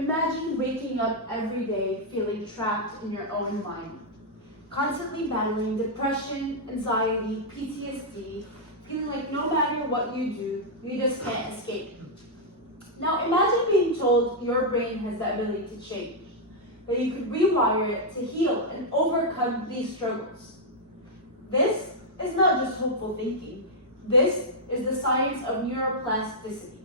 Imagine waking up every day feeling trapped in your own mind, constantly battling depression, anxiety, PTSD, feeling like no matter what you do, you just can't escape. Now imagine being told your brain has the ability to change, that you could rewire it to heal and overcome these struggles. This is not just hopeful thinking. This is the science of neuroplasticity.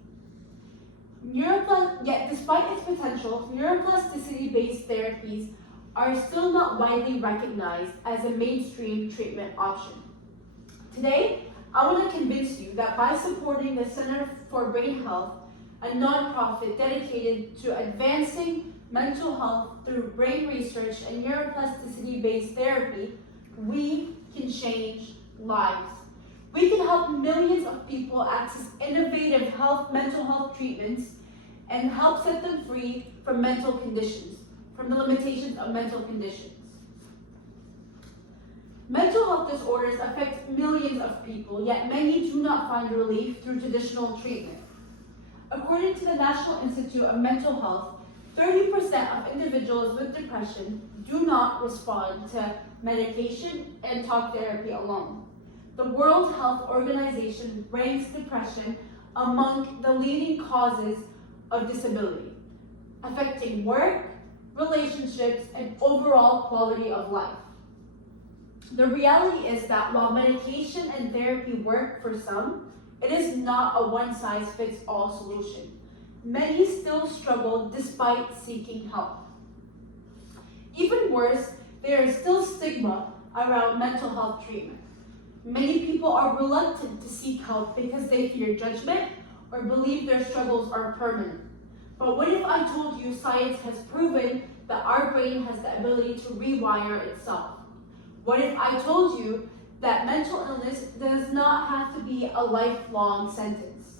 Yet despite its potential, neuroplasticity-based therapies are still not widely recognized as a mainstream treatment option. Today, I want to convince you that by supporting the Center for Brain Health, a nonprofit dedicated to advancing mental health through brain research and neuroplasticity-based therapy, we can change lives. We can help millions of people access innovative mental health treatments and help set them free from mental conditions, from the limitations of mental conditions. Mental health disorders affect millions of people, yet many do not find relief through traditional treatment. According to the National Institute of Mental Health, 30% of individuals with depression do not respond to medication and talk therapy alone. The World Health Organization ranks depression among the leading causes of disability, affecting work, relationships, and overall quality of life. The reality is that while medication and therapy work for some, it is not a one-size-fits-all solution. Many still struggle despite seeking help. Even worse, there is still stigma around mental health treatment. Many people are reluctant to seek help because they fear judgment or believe their struggles are permanent. But what if I told you science has proven that our brain has the ability to rewire itself? What if I told you that mental illness does not have to be a lifelong sentence?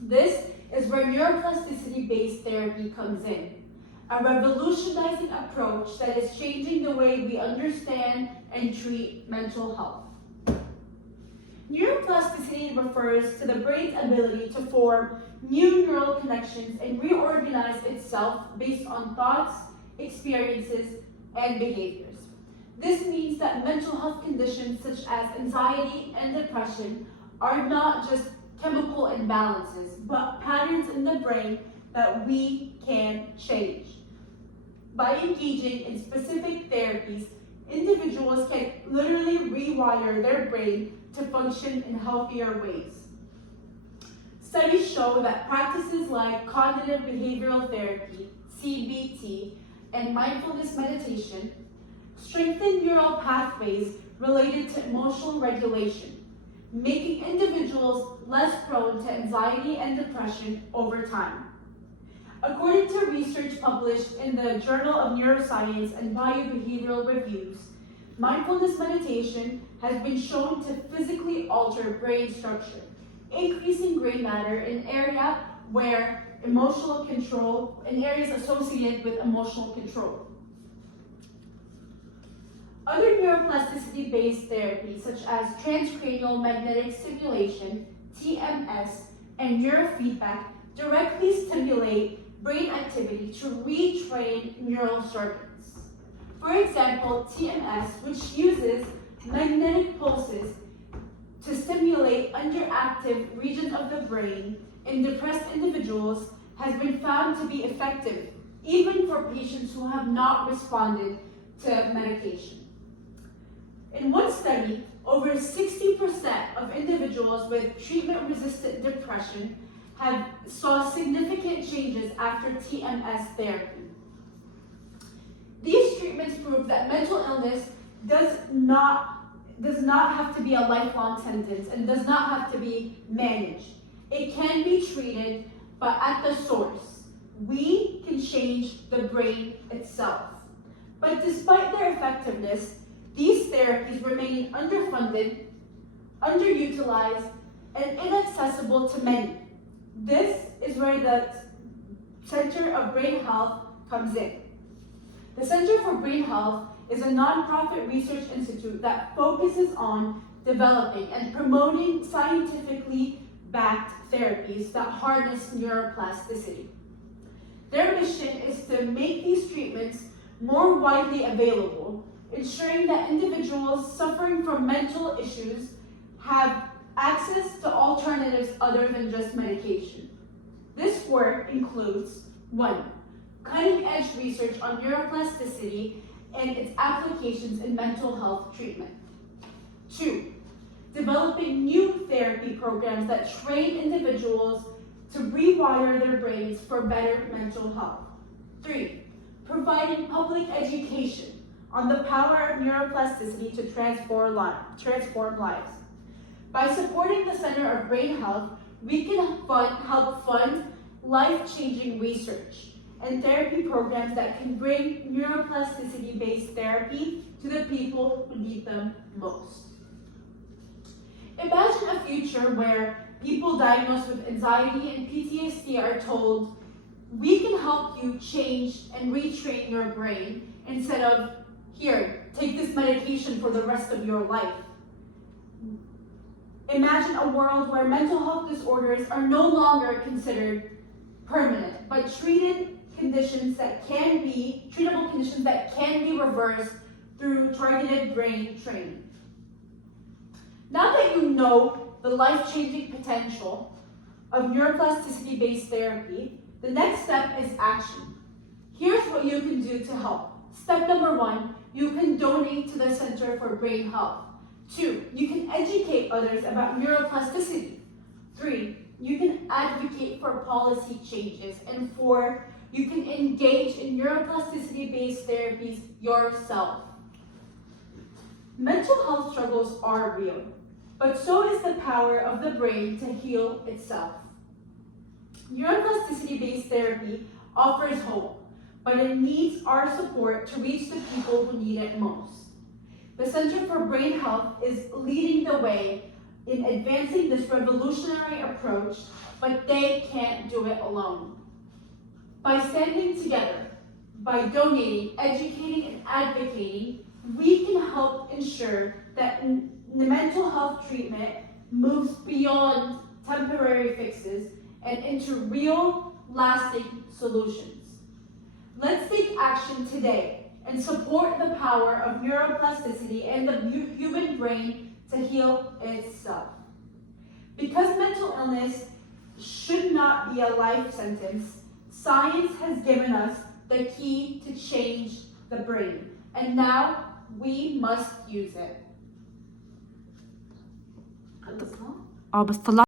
This is where neuroplasticity-based therapy comes in, a revolutionizing approach that is changing the way we understand and treat mental health. Neuroplasticity refers to the brain's ability to form new neural connections and reorganize itself based on thoughts, experiences, and behaviors. This means that mental health conditions such as anxiety and depression are not just chemical imbalances, but patterns in the brain that we can change. By engaging in specific therapies, individuals can literally rewire their brain to function in healthier ways. Studies show that practices like cognitive behavioral therapy, CBT, and mindfulness meditation strengthen neural pathways related to emotional regulation, making individuals less prone to anxiety and depression over time. According to research published in the Journal of Neuroscience and Biobehavioral Reviews, mindfulness meditation has been shown to physically alter brain structure, increasing gray matter in areas associated with emotional control. Other neuroplasticity-based therapies such as transcranial magnetic stimulation, TMS, and neurofeedback directly stimulate brain activity to retrain neural circuits. For example, TMS, which uses magnetic pulses to stimulate underactive regions of the brain in depressed individuals, has been found to be effective even for patients who have not responded to medication. In one study, over 60% of individuals with treatment-resistant depression saw significant changes after TMS therapy. These treatments prove that mental illness does not have to be a lifelong sentence and does not have to be managed. It can be treated, but at the source, we can change the brain itself. But despite their effectiveness, these therapies remain underfunded, underutilized, and inaccessible to many. This is where the Center of Brain Health comes in. The Center for Brain Health is a nonprofit research institute that focuses on developing and promoting scientifically backed therapies that harness neuroplasticity. Their mission is to make these treatments more widely available, ensuring that individuals suffering from mental issues have access to alternatives other than just medication. This work includes 1. Cutting-edge research on neuroplasticity and its applications in mental health treatment. 2. Developing new therapy programs that train individuals to rewire their brains for better mental health. 3. Providing public education on the power of neuroplasticity to transform lives. By supporting the Center of Brain Health, we can help fund life-changing research and therapy programs that can bring neuroplasticity-based therapy to the people who need them most. Imagine a future where people diagnosed with anxiety and PTSD are told, we can help you change and retrain your brain instead of, here, take this medication for the rest of your life. Imagine a world where mental health disorders are no longer considered permanent, but treatable conditions that can be reversed through targeted brain training. Now that you know the life-changing potential of neuroplasticity-based therapy, the next step is action. Here's what you can do to help. Step number 1, you can donate to the Center for Brain Health. 2, you can educate others about neuroplasticity. 3, you can advocate for policy changes. And 4, you can engage in neuroplasticity-based therapies yourself. Mental health struggles are real, but so is the power of the brain to heal itself. Neuroplasticity-based therapy offers hope, but it needs our support to reach the people who need it most. The Center for Brain Health is leading the way in advancing this revolutionary approach, but they can't do it alone. By standing together, by donating, educating, and advocating, we can help ensure that the mental health treatment moves beyond temporary fixes and into real, lasting solutions. Let's take action today and support the power of neuroplasticity and the human brain to heal itself. Because mental illness should not be a life sentence, science has given us the key to change the brain, and now we must use it. بس طلع